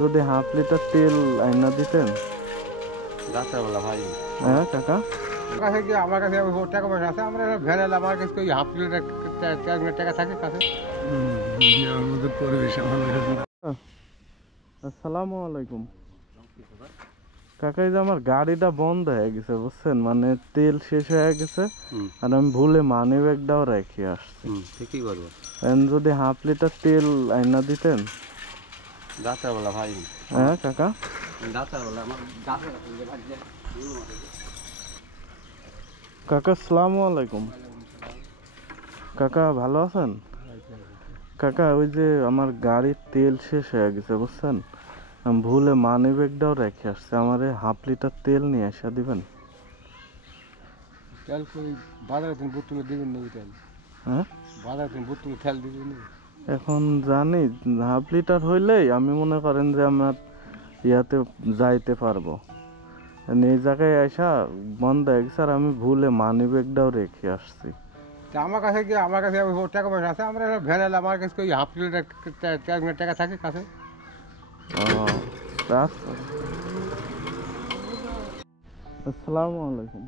যদি half litre তেল আইনা দিতেন। রাত্রেবেলা ভাই। হ্যাঁ কাকা, কাছে কি আমার কাছে টাকা পয়সা আছে, আমরা ভ্যানেল আমার কাছে ওই হাফ লিটার টাকা থাকে কাছে। আমাদের পরিবেশ আমাদের আসসালামু আলাইকুম কাকা। এই যে আমার গাড়িটা বন্ধ হয়ে গেছে বুঝছেন, মানে তেল শেষ হয়ে গেছে আর আমি ভুলে মানি ব্যাগটাও রেখে আসছি। ঠিকই করবো। যদি হাফ লিটার তেল আইনা দিতেন। রাত্রেবেলা ভাই। হ্যাঁ কাকা, রাত্রেবেলা আমার কাকা আসসালামু আলাইকুম। কাকা ভালো আছেন? কাকা ওই যে আমার গাড়ির তেল শেষ হয়ে গেছে বুঝছেন, আমি ভুলে মানি ব্যাগটাও রেখে আসছি, আমার হাফ লিটার তেল নিয়ে এসে দিবেন। তেল কই বাজারে তুমি বোতলে দিবেন না? তেল হ্যাঁ বাজারে তুমি বোতলে তেল দিবেন না? এখন জানি হাফ লিটার হইলেই আমি মনে করেন যে আমার ইয়াতে যাইতে পারবো। এই জায়গায় আসা বন্ধ হয়ে গেছে আর আমি ভুলে মানি ব্যাগটাও রেখে আসছি। আমার কাছে কি আমার কাছে টাকা পয়সা আছে, আমরা ভ্যানেল আমার কাছে ওই হাফ লিটার টাকা থাকে কাছে। আসসালামু আলাইকুম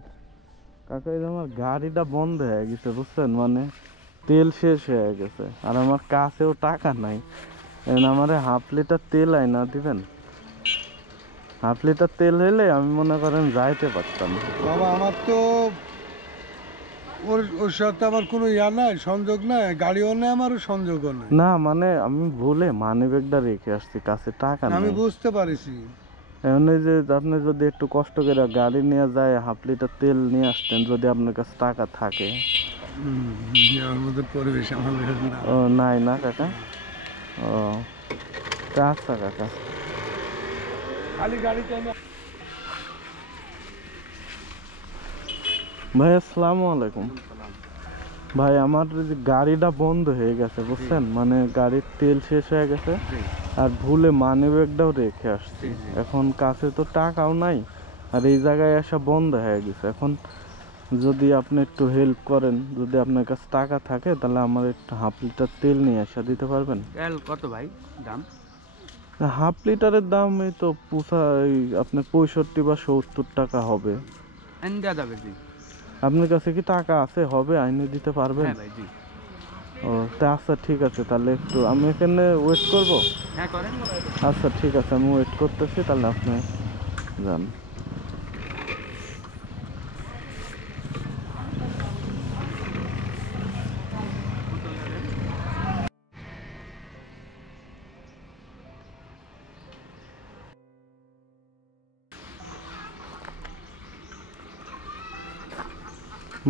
কাকা। এই যে আমার গাড়িটা বন্ধ হয়ে গেছে বুঝছেন, মানে তেল শেষ হয়ে গেছে আর আমার কাছেও টাকা নাই। আমার হাফ লিটার তেল আইনা দিবেন। হাফ লিটার তেল হইলে আমি মনে করেন যাইতে পারতাম। বাবা আমার তো ওর সাথে আমার কোনো ইয়া নাই, সংযোগ নাই, গাড়িও নেই, আমারও সংযোগও নেই। না মানে আমি ভুলে মানি ব্যাগটা রেখে আসছি, কাছে টাকা আমি নেই। বুঝতে পারিছি। এখন এই যে আপনি যদি একটু কষ্ট করে গাড়ি নিয়ে যায় হাফ লিটার তেল নিয়ে আসতেন, যদি আপনার কাছে টাকা থাকে। আমাদের পরিবেশ আমাদের ও নাই না কাকা। ও আচ্ছা কাকা। খালি গাড়ি চাই না। ভাই আসসালামু আলাইকুম। ভাই আমার যে গাড়িটা বন্ধ হয়ে গেছে বুঝছেন, মানে গাড়ির তেল শেষ হয়ে গেছে আর ভুলে মানি ব্যাগটাও রেখে আসছি। এখন কাছে তো টাকাও নাই আর এই জায়গায় আসা বন্ধ হয়ে গেছে। এখন যদি আপনি একটু হেল্প করেন, যদি আপনার কাছে টাকা থাকে তাহলে আমার একটু হাফ লিটার তেল নিয়ে আসা দিতে পারবেন। তেল কত ভাই দাম? হাফ লিটারের দাম এই তো আপনার 65 বা 70 টাকা হবে। দেওয়া যাবে জি। আপনার কাছে কি টাকা আছে? হবে আইনে দিতে পারবেন? হ্যাঁ ভাই জি। ও তা আচ্ছা ঠিক আছে, তাহলে একটু আমি এখানে ওয়েট করব। হ্যাঁ করেন। আচ্ছা ঠিক আছে, আমি ওয়েট করতেছি, তাহলে আপনি যান।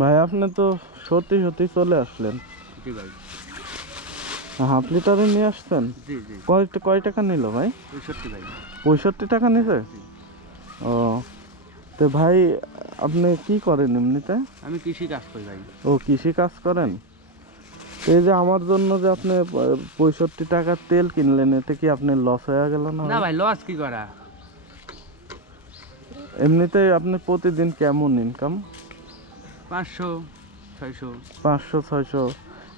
ভাই আপনি তো সত্যি সত্যি চলে আসলেন। জি ভাই। হাফ লিটারে নিয়ে আসছেন? জি জি। কয় টাকা নিল ভাই? 65 ভাই। 65 টাকা নিছে? ও তো ভাই আপনি কি করেন এমনিতে? আমি কৃষি কাজ করি ভাই। ও কৃষি কাজ করেন। এই যে আমার জন্য যে আপনি 65 টাকার তেল কিনলেন, এতে কি আপনি লস হয়ে গেল না? না ভাই লস কি করা। এমনিতে আপনি প্রতিদিন কেমন ইনকাম? 500 600। 500 600।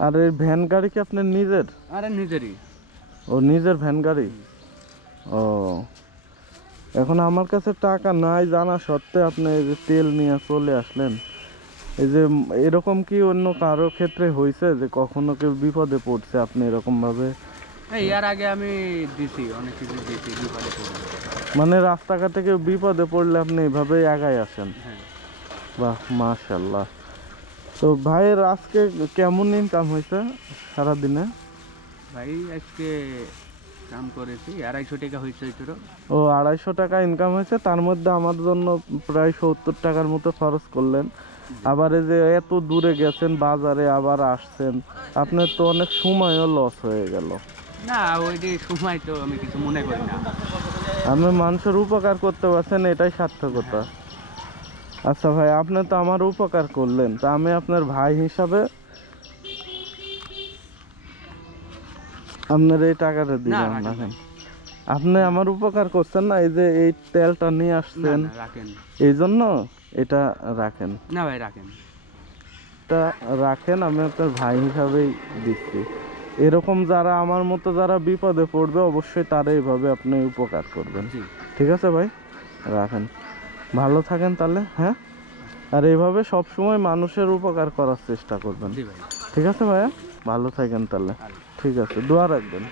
আর এই ভ্যান গাড়ি কি আপনার নিজের? আরে নিজেরই। ও নিজের ভ্যান গাড়ি। ও এখন আমার কাছে টাকা নাই জানা সত্ত্বে আপনি এই যে তেল নিয়ে চলে আসলেন, এই যে এরকম কি অন্য কারো ক্ষেত্রে হয়েছে যে কখনো কেউ বিপদে পড়ছে আপনি এরকম ভাবে? এর আগে আমি দিছি, অনেক কিছু দিছি, বিপদে পড়ি। মানে রাস্তাঘাটে কেউ বিপদে পড়লে আপনি এইভাবেই আগায় আসেন? হ্যাঁ। বাহ মাশাআল্লাহ। তো ভাইয়ের আজকে কেমন ইনকাম হয়েছে সারাদিনে? ভাই আজকে কাম করেছি 250 টাকা হয়েছে। ও 250 টাকা ইনকাম হয়েছে, তার মধ্যে আমার জন্য প্রায় 70 টাকার মতো খরচ করলেন। আবার এই যে এত দূরে গেছেন বাজারে আবার আসছেন, আপনার তো অনেক সময়ও লস হয়ে গেল। না ওই যে সময় তো আমি কিছু মনে করি না। আপনি মানুষের উপকার করতে পারছেন, এটাই সার্থকতা। আচ্ছা ভাই আপনি তো আমার উপকার করলেন, তা আমি আপনার ভাই হিসাবে আপনার এই টাকাটা দিলাম। রাখেন, আপনি আমার উপকার করছেন না, এই যে এই তেলটা নিয়ে আসছেন রাখেন, এই জন্য এটা রাখেন। না ভাই রাখেন, এটা রাখেন, আমি আপনার ভাই হিসাবেই দিচ্ছি। এরকম যারা আমার মতো যারা বিপদে পড়বে অবশ্যই তারা এইভাবে আপনি উপকার করবেন। জি ঠিক আছে ভাই, রাখেন, ভালো থাকেন তাহলে। হ্যাঁ, আর এইভাবে সব সময় মানুষের উপকার করার চেষ্টা করবেন। জি ভাই। ঠিক আছে ভাইয়া, ভালো থাকেন তাহলে। ঠিক আছে, দোয়া রাখবেন।